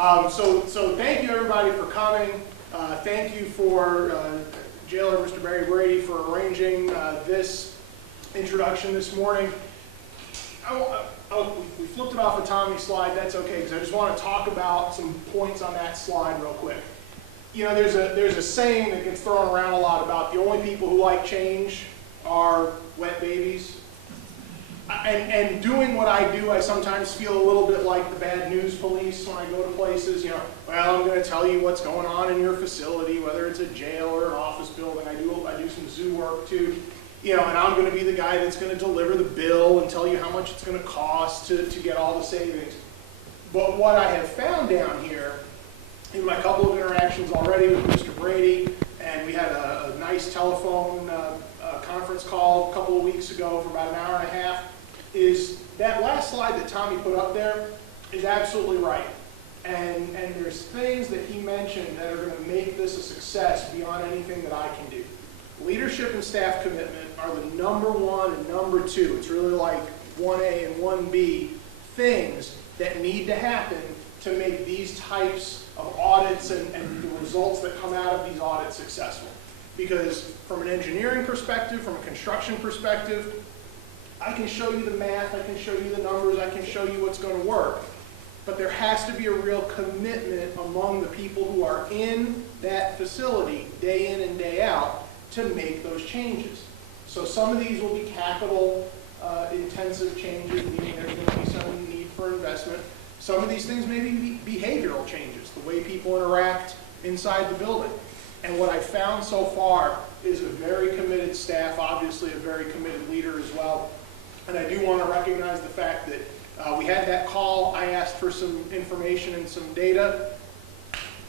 So thank you everybody for coming. Thank you for Jailer Mr. Barry Brady for arranging this introduction this morning. We flipped it off of Tommy's slide. That's okay, because I just want to talk about some points on that slide real quick. You know, there's a saying that gets thrown around a lot about the only people who like change are wet babies. And doing what I do, I sometimes feel a little bit like the bad news police when I go to places. You know, well, I'm going to tell you what's going on in your facility, whether it's a jail or an office building. I do some zoo work too. You know, and I'm going to be the guy that's going to deliver the bill and tell you how much it's going to cost to get all the savings. But what I have found down here in my couple of interactions already with Mr. Brady, and we had a nice telephone conference call a couple of weeks ago for about an hour and a half, is that last slide that Tommy put up there is absolutely right. And there's things that he mentioned that are going to make this a success beyond anything that I can do. Leadership and staff commitment are the number one and number two. It's really like 1A and 1B things that need to happen to make these types of audits and the results that come out of these audits successful. Because from an engineering perspective, from a construction perspective, I can show you the math, I can show you the numbers, I can show you what's going to work. But there has to be a real commitment among the people who are in that facility day in and day out to make those changes. So some of these will be capital intensive changes, meaning there's going to be some need for investment. Some of these things may be behavioral changes, the way people interact inside the building. And what I've found so far is a very committed staff, obviously a very committed leader as well. And I do want to recognize the fact that we had that call. I asked for some information and some data.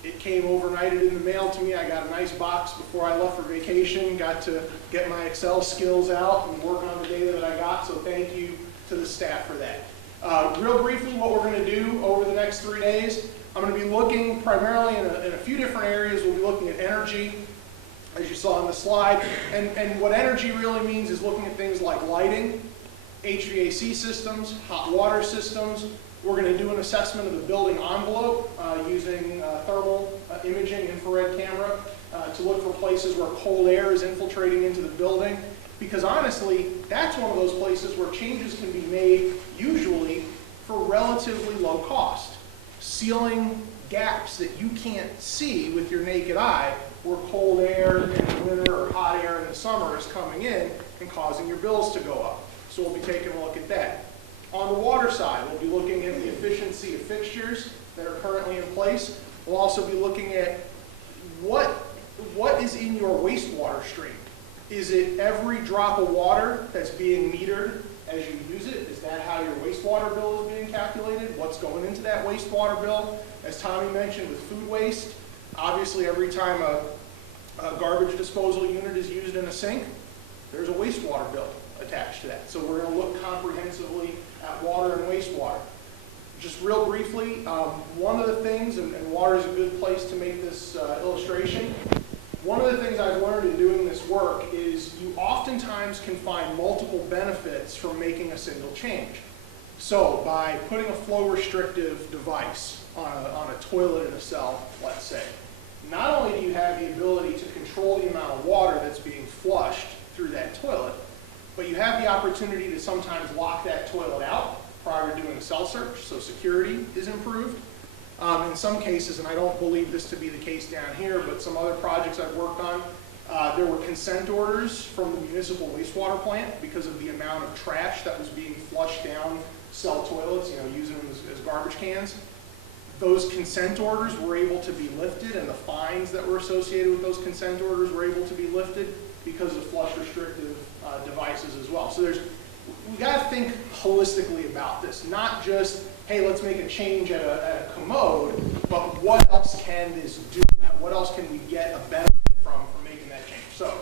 It came overnighted in the mail to me. I got a nice box before I left for vacation, got to get my Excel skills out and work on the data that I got, so thank you to the staff for that. Real briefly, what we're going to do over the next 3 days, I'm going to be looking primarily in a few different areas. We'll be looking at energy, as you saw on the slide, and what energy really means is looking at things like lighting, HVAC systems, hot water systems. We're going to do an assessment of the building envelope using thermal imaging, infrared camera, to look for places where cold air is infiltrating into the building. Because honestly, that's one of those places where changes can be made, usually, for relatively low cost. Sealing gaps that you can't see with your naked eye, where cold air in the winter or hot air in the summer is coming in and causing your bills to go up. So we'll be taking a look at that. On the water side, we'll be looking at the efficiency of fixtures that are currently in place. We'll also be looking at what is in your wastewater stream. Is it every drop of water that's being metered as you use it? Is that how your wastewater bill is being calculated? What's going into that wastewater bill? As Tommy mentioned with food waste, obviously every time a garbage disposal unit is used in a sink, there's a wastewater bill attached to that. So we're going to look comprehensively at water and wastewater. Just real briefly, one of the things, and water is a good place to make this illustration, one of the things I've learned in doing this work is you oftentimes can find multiple benefits from making a single change. So by putting a flow restrictive device on a toilet in a cell, let's say, not only do you have the ability to control the amount of water that's being flushed through that toilet, but you have the opportunity to sometimes lock that toilet out prior to doing a cell search, so security is improved. In some cases, and I don't believe this to be the case down here, but some other projects I've worked on, there were consent orders from the municipal wastewater plant because of the amount of trash that was being flushed down cell toilets, using them as garbage cans. Those consent orders were able to be lifted, and the fines that were associated with those consent orders were able to be lifted because of flush restrictive devices as well. So we got to think holistically about this, not just, hey, let's make a change at a commode, but what else can this do? What else can we get a benefit from making that change? So,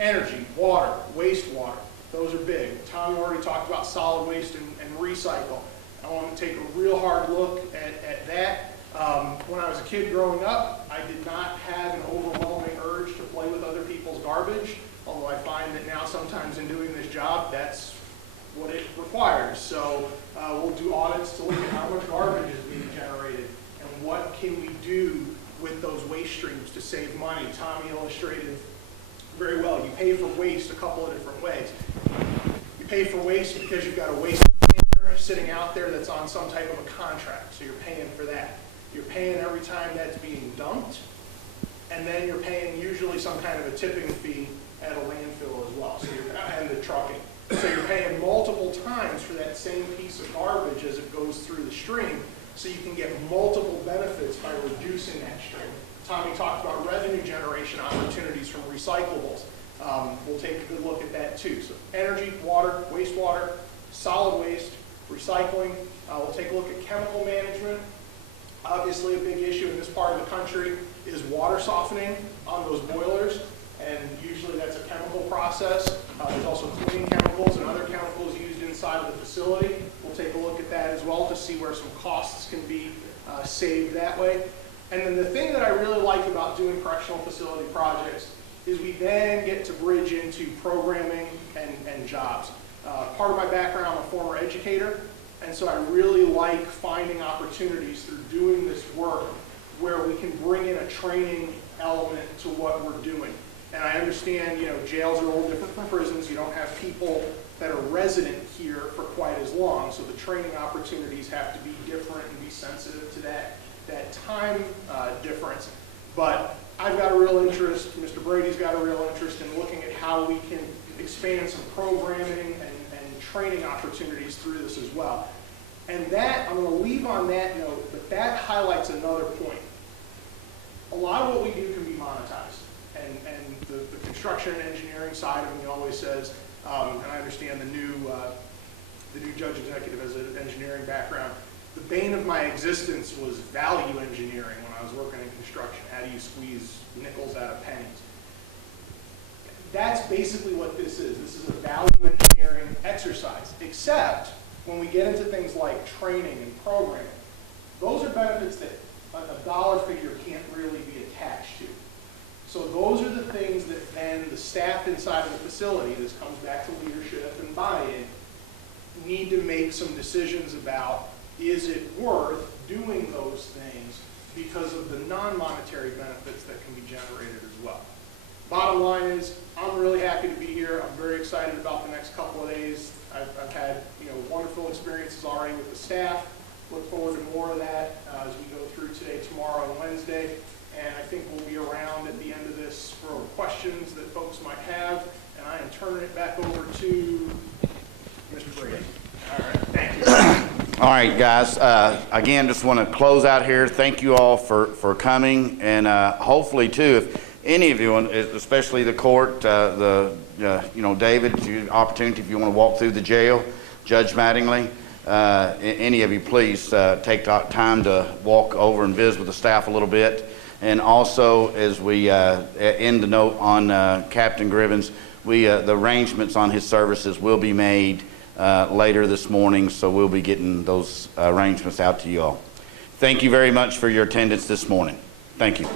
energy, water, wastewater, those are big. Tommy already talked about solid waste and recycle. I want to take a real hard look at that. When I was a kid growing up, I did not have an overwhelming urge to play with other people's garbage, although I find that now sometimes in doing this job, that's what it requires. So we'll do audits to look at how much garbage is being generated and what can we do with those waste streams to save money. Tommy illustrated very well. You pay for waste a couple of different ways. You pay for waste because you've got a waste container sitting out there that's on some type of a contract, so you're paying for that. You're paying every time that's being dumped, and then you're paying usually some kind of a tipping fee at a landfill as well, so and the trucking. So you're paying multiple times for that same piece of garbage as it goes through the stream, so you can get multiple benefits by reducing that stream. Tommy talked about revenue generation opportunities from recyclables. We'll take a good look at that too. So energy, water, wastewater, solid waste, recycling. We'll take a look at chemical management. Obviously a big issue in this part of the country is water softening on those boilers, and usually that's a chemical process. There's also cleaning chemicals and other chemicals used inside of the facility. We'll take a look at that as well to see where some costs can be saved that way. And then the thing that I really like about doing correctional facility projects is we then get to bridge into programming and jobs. Part of my background, I'm a former educator, and so I really like finding opportunities through doing this work where we can bring in a training element to what we're doing. And I understand, jails are a little different from prisons. You don't have people that are resident here for quite as long, so the training opportunities have to be different and be sensitive to that time difference. But I've got a real interest, Mr. Brady's got a real interest in looking at how we can expand some programming and training opportunities through this as well. And that, I'm going to leave on that note, but that highlights another point. A lot of what we do can be monetized. And the construction and engineering side of me always says, and I understand the new judge executive has an engineering background, the bane of my existence was value engineering when I was working in construction. How do you squeeze nickels out of pennies? That's basically what this is. This is a value engineering exercise, except when we get into things like training and programming, those are benefits that a dollar figure can't really be attached to. So those are the things that then the staff inside of the facility, this comes back to leadership and buy-in, need to make some decisions about, is it worth doing those things because of the non-monetary benefits that can be generated as well. Bottom line is, I'm really happy to be here. I'm very excited about the next couple of days. I've had wonderful experiences already with the staff. Look forward to more of that as we go through today, tomorrow, and Wednesday. And I think we'll be around at the end of this for questions that folks might have. And I am turning it back over to Mr. Brady. All right, thank you. All right, guys. Again, just want to close out here. Thank you all for coming. And hopefully, too, if any of you, especially the court, David, your opportunity if you want to walk through the jail, Judge Mattingly, any of you, please take time to walk over and visit with the staff a little bit. And also, as we end the note on Captain Grivens, the arrangements on his services will be made later this morning, so we'll be getting those arrangements out to you all. Thank you very much for your attendance this morning. Thank you.